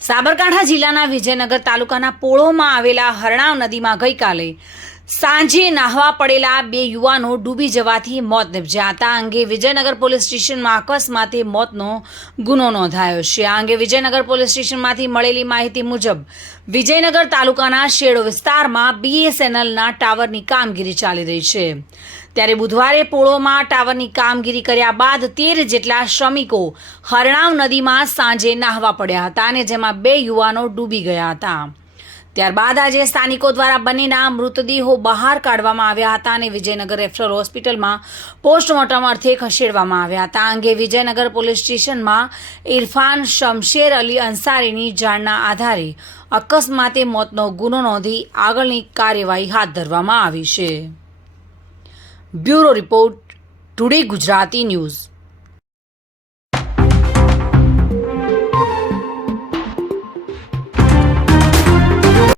સાબરકાંઠા જિલ્લાના વિજયનગર તાલુકાના પોળોમાં આવેલા હરણાવ નદીમાં ગઈકાલે સાંજે નાહવા પડેલા બે યુવાનો ડૂબી જવાથી મોત નિપજ્યા હતા. અંગે વિજયનગર પોલીસ સ્ટેશનમાં અકસ્માતે મોતનો ગુનો નોંધાયો છે. આ અંગે વિજયનગર પોલીસ સ્ટેશનમાંથી મળેલી માહિતી મુજબ, વિજયનગર તાલુકાના શેડો વિસ્તારમાં બીએસએનએલના ટાવરની કામગીરી ચાલી રહી છે. ત્યારે બુધવારે પોળોમાં ટાવરની કામગીરી કર્યા બાદ તેર જેટલા શ્રમિકો હરણાવ નદીમાં સાંજે નાહવા પડ્યા હતા અને જેમાં બે યુવાનો ડૂબી ગયા હતા. ત્યારબાદ આજે સ્થાનિકો દ્વારા બંનેના મૃતદેહો બહાર કાઢવામાં આવ્યા હતા અને વિજયનગર રેફરલ હોસ્પિટલમાં પોસ્ટમોર્ટમ અર્થે ખસેડવામાં આવ્યા હતા. આ અંગે વિજયનગર પોલીસ સ્ટેશનમાં ઇરફાન શમશેર અલી અંસારીની જાણના આધારે અકસ્માતે મોતનો ગુનો નોંધી આગળની કાર્યવાહી હાથ ધરવામાં આવી છે. Bureau report today Gujarati news.